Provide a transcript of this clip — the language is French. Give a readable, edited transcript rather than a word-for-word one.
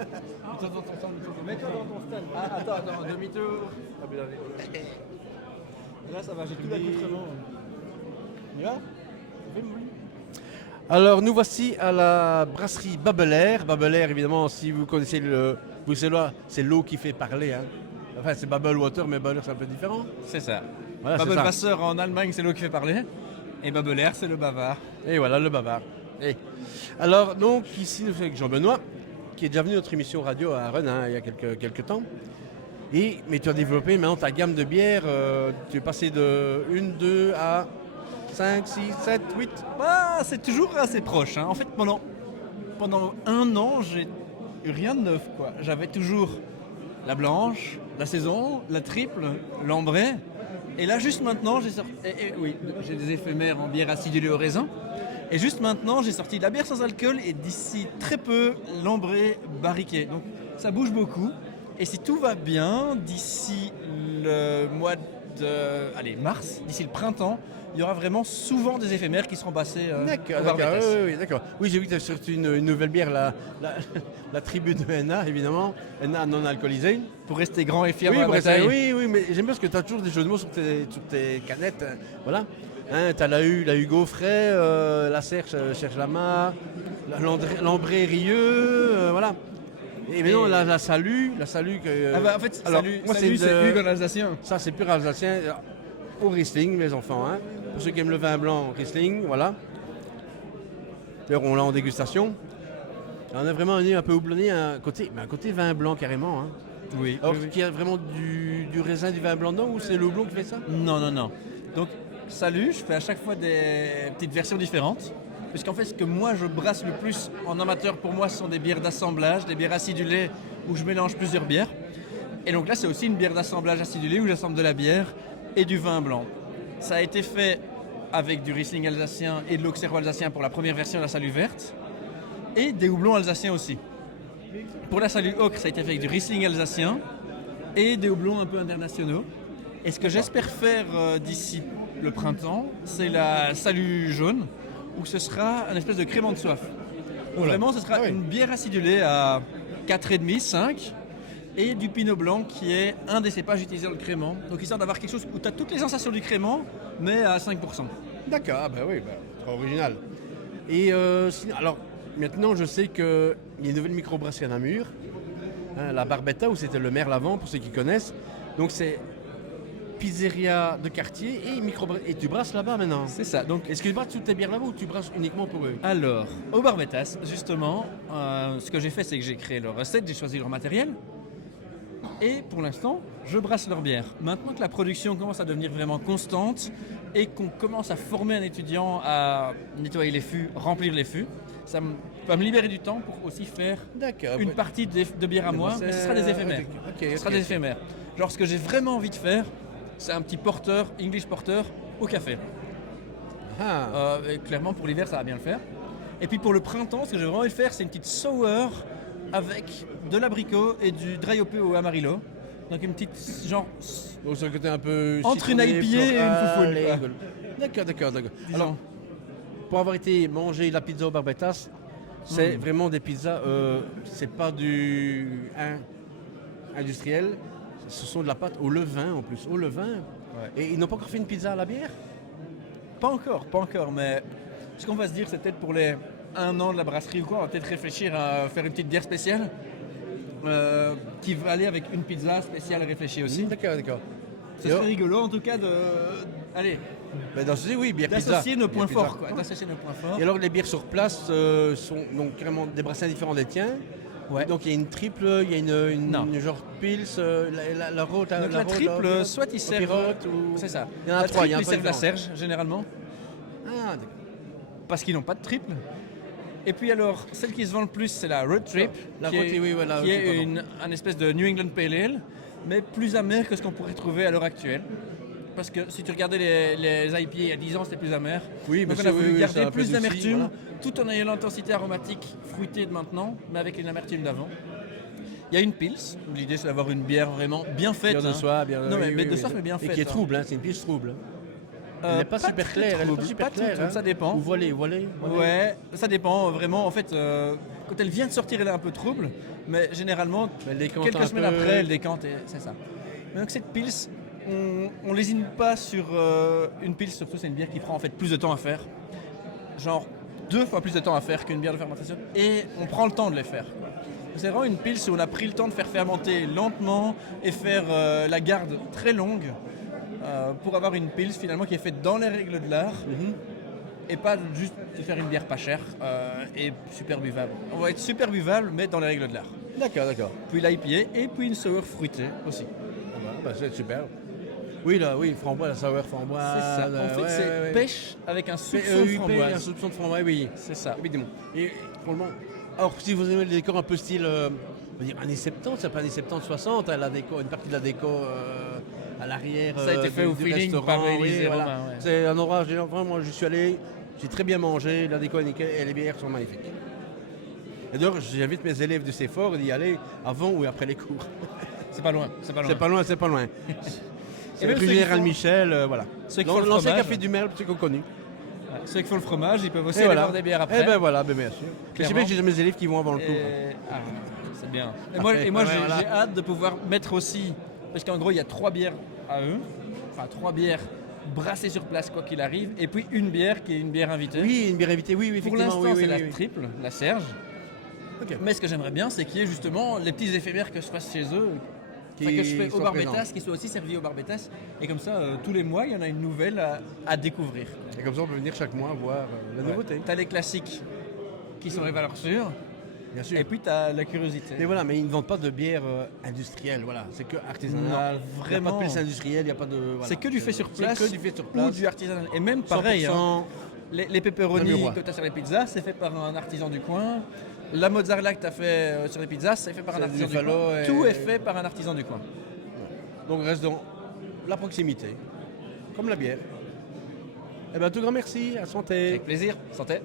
Mets-toi dans ton stand. Ah, attends, demi-tour. Ah, ben, allez. Là, ça va, j'ai tout l'accoutrement. On y va? Alors, nous voici à la brasserie Babelaire. Babelaire, évidemment, si vous connaissez le bruxellois, c'est l'eau qui fait parler. Hein. Enfin, c'est Bubble Water, mais Babelaire, c'est un peu différent. C'est ça. Voilà, c'est Bubble ça. Wasser en Allemagne, c'est l'eau qui fait parler. Et Babelaire, c'est le bavard. Et voilà, le bavard. Et alors, donc, ici, nous sommes avec Jean-Benoît, qui est déjà venu à notre émission radio à Rennes il y a quelques temps. Mais tu as développé maintenant ta gamme de bières. Tu es passé de 1, 2 à 5, 6, 7, 8. Bah, c'est toujours assez proche. Hein. En fait, pendant un an, j'ai eu rien de neuf, quoi. J'avais toujours la blanche, la saison, la triple, l'ambrée. Et là, juste maintenant, j'ai sorti. Oui, j'ai des éphémères en bière acidulée au raisin. Et juste maintenant, j'ai sorti de la bière sans alcool et d'ici très peu, l'ambrée barriquée. Donc, ça bouge beaucoup. Et si tout va bien, d'ici le mois de mars, d'ici le printemps, il y aura vraiment souvent des éphémères qui seront passés au Barbetas. Oui, d'accord. Oui, j'ai vu que tu as sorti une nouvelle bière, la tribu de Henna, évidemment. Henna non alcoolisée. Pour rester grand et fier Oui, dans la pour rester- bataille. oui, mais j'aime bien parce que tu as toujours des jeux de mots sur tes canettes. Hein. Voilà. Hein, tu as la Hugo Frais, la Serge cherche la mare, l'Ambré Rieux, voilà. Et maintenant, la Salut que. Ah bah, en fait, alors, salut, moi, c'est Hugues en alsacien. Ça, c'est pur alsacien. Au Riesling, les enfants. Hein. Pour ceux qui aiment le vin blanc, Riesling, voilà. D'ailleurs, on l'a en dégustation. On a vraiment un nez un peu houblonné, un côté vin blanc carrément. Hein. Oui. Alors, qu'il y a vraiment du raisin, du vin blanc dedans, ou c'est le houblon qui fait ça? Non. Donc, salut, je fais à chaque fois des petites versions différentes. Puisqu'en fait, ce que moi je brasse le plus en amateur, pour moi, ce sont des bières d'assemblage, des bières acidulées où je mélange plusieurs bières. Et donc là, c'est aussi une bière d'assemblage acidulée où j'assemble de la bière et du vin blanc. Ça a été fait avec du Riesling alsacien et de l'Auxerrois alsacien pour la première version de la Salut verte et des houblons alsaciens aussi. Pour la Salut ocre, ça a été fait avec du Riesling alsacien et des houblons un peu internationaux. Et ce que j'espère faire d'ici le printemps, c'est la Salut jaune, où ce sera un espèce de crément de soif. Vraiment, ce sera une bière acidulée à 4,5, 5, et du pinot blanc qui est un des cépages utilisés dans le crément. Donc histoire d'avoir quelque chose où tu as toutes les sensations du crément, mais à 5%. D'accord, très original. Et sinon, alors, maintenant, je sais qu'il y a une nouvelle microbrasserie à Namur, hein, la Barbetta, où c'était le maire l'avant, pour ceux qui connaissent. Donc, c'est pizzeria de quartier et tu brasses là-bas maintenant. C'est ça. Donc, est-ce que tu brasses toutes tes bières là-bas ou tu brasses uniquement pour eux? Alors, au Barbetas, justement, ce que j'ai fait, c'est que j'ai créé leur recette, j'ai choisi leur matériel. Et pour l'instant, je brasse leur bière. Maintenant que la production commence à devenir vraiment constante et qu'on commence à former un étudiant à nettoyer les fûts, remplir les fûts, ça va me libérer du temps pour aussi faire une partie de bière à moi, mais ce sera des éphémères. Ce sera des éphémères. Genre, ce que j'ai vraiment envie de faire, c'est un petit porter, English porter, au café. Et clairement, pour l'hiver, ça va bien le faire. Et puis pour le printemps, ce que j'ai vraiment envie de faire, c'est une petite sour avec de l'abricot et du dry hoppé au Amarillo. Donc une petite genre. Donc c'est un côté un peu entre une IPA et une foufoune. D'accord. Alors, pour avoir été manger la pizza au Barbetas, c'est vraiment des pizzas. C'est pas du industriel. Ce sont de la pâte au levain en plus. Au levain. Ouais. Et ils n'ont pas encore fait une pizza à la bière? Pas encore. Mais ce qu'on va se dire, c'est peut-être pour les 1 an de la brasserie ou quoi, on va peut-être réfléchir à faire une petite bière spéciale qui va aller avec une pizza spéciale réfléchie aussi. D'accord. Ce serait rigolo en tout cas d'associer nos points forts. Et alors les bières sur place sont donc carrément des brassins différents des tiens. Ouais. Donc il y a une triple, il y a une genre pils, la rote. Donc la triple, soit ils servent. C'est ça. Il y en a 3, il y a un servent la Serge généralement. Ah, d'accord. Parce qu'ils n'ont pas de triple. Et puis alors, celle qui se vend le plus, c'est la Road Trip, qui est un espèce de New England Pale Ale, mais plus amer que ce qu'on pourrait trouver à l'heure actuelle. Parce que si tu regardais les IPA il y a 10 ans, c'était plus amer. Oui, donc on a voulu garder plus d'amertume, tout en ayant l'intensité aromatique fruitée de maintenant, mais avec une amertume d'avant. Il y a une Pils, où l'idée c'est d'avoir une bière vraiment bien faite. Bière de soif, mais bien faite. Et qui est trouble, c'est une pils trouble. Elle n'est pas super très claire, elle est trouble, pas super pas tout claire. trouble, hein. ça dépend. Ou voilée. Ouais, ça dépend vraiment. En fait, quand elle vient de sortir, elle est un peu trouble, mais généralement, Elle décante quelques un semaines peu. après, elle décante et c'est ça. Mais donc cette pils, on lésine pas sur une pils, surtout c'est une bière qui prend en fait plus de temps à faire. Genre 2 fois plus de temps à faire qu'une bière de fermentation et on prend le temps de les faire. Quoi. C'est vraiment une pils où on a pris le temps de faire fermenter lentement et faire la garde très longue pour avoir une pils finalement qui est faite dans les règles de l'art et pas juste de faire une bière pas chère et super buvable. On va être super buvable mais dans les règles de l'art. D'accord. Puis l'IPA et puis une sour fruitée aussi. C'est super. Oui, framboise, la sour framboise. C'est ça. En fait, c'est pêche avec un soupçon de framboise. Un soupçon de framboise, oui. C'est ça. Évidemment. Et franchement, alors si vous aimez le décor un peu style, on va dire années 70, c'est pas années 70, 60, la déco, une partie de la déco à l'arrière. Ça a été fait au du feeling restaurant, par oui, Élysée voilà. Romain, ouais. C'est un endroit, vraiment, moi je suis allé, j'ai très bien mangé, la déco est nickel et les bières sont magnifiques. Et d'ailleurs, j'invite mes élèves de CFOR d'y aller avant ou après les cours. C'est pas loin. C'est pas loin. C'est même le ceux qui Général font- Michel, voilà. ceux qui font le L'ancien fromage. café du Merle, c'est connu. Ouais. Ceux qui font le fromage, ils peuvent aussi Et aller voilà. boire des bières après. Eh ben voilà, bien sûr. Je sais Clairement. bien que j'ai mes élèves qui vont avant le cours. Ah, c'est bien. Et Après, moi ouais, j'ai voilà. j'ai hâte de pouvoir mettre aussi, parce qu'en gros il y a 3 bières à eux, enfin 3 bières brassées sur place quoi qu'il arrive, et puis une bière qui est une bière invitée. Oui, une bière invitée, oui, Pour effectivement. l'instant oui, c'est la oui. triple, la Serge. Ok. Mais ce que j'aimerais bien c'est qu'il y ait justement les petits éphémères que je fasse chez eux, enfin, que je fais au soient Barbetas, présents. qui soient aussi servis au Barbetas, et comme ça tous les mois il y en a une nouvelle à découvrir. Et comme ça, on peut venir chaque mois voir la nouveauté. T'as les classiques qui sont les valeurs sûres, Bien sûr. et puis t'as la curiosité. Mais voilà, mais ils ne vendent pas de bière industrielle, voilà. C'est que artisanal. Non, Il n'y a vraiment. pas de pils industriel, il n'y a pas de. Voilà. C'est que du fait sur place, C'est que du fait sur ou place. du artisanal. Et même pareil, 100%. hein, les pepperonis Namurois. que tu as sur les pizzas, c'est fait par un artisan du coin. La mozzarella que tu as fait sur les pizzas, c'est fait par un C'est artisan du du coin. Buffalo et- Tout est fait par un artisan du coin. Donc reste dans la proximité, comme la bière. Eh bien, tout grand merci, à santé. Avec plaisir, santé.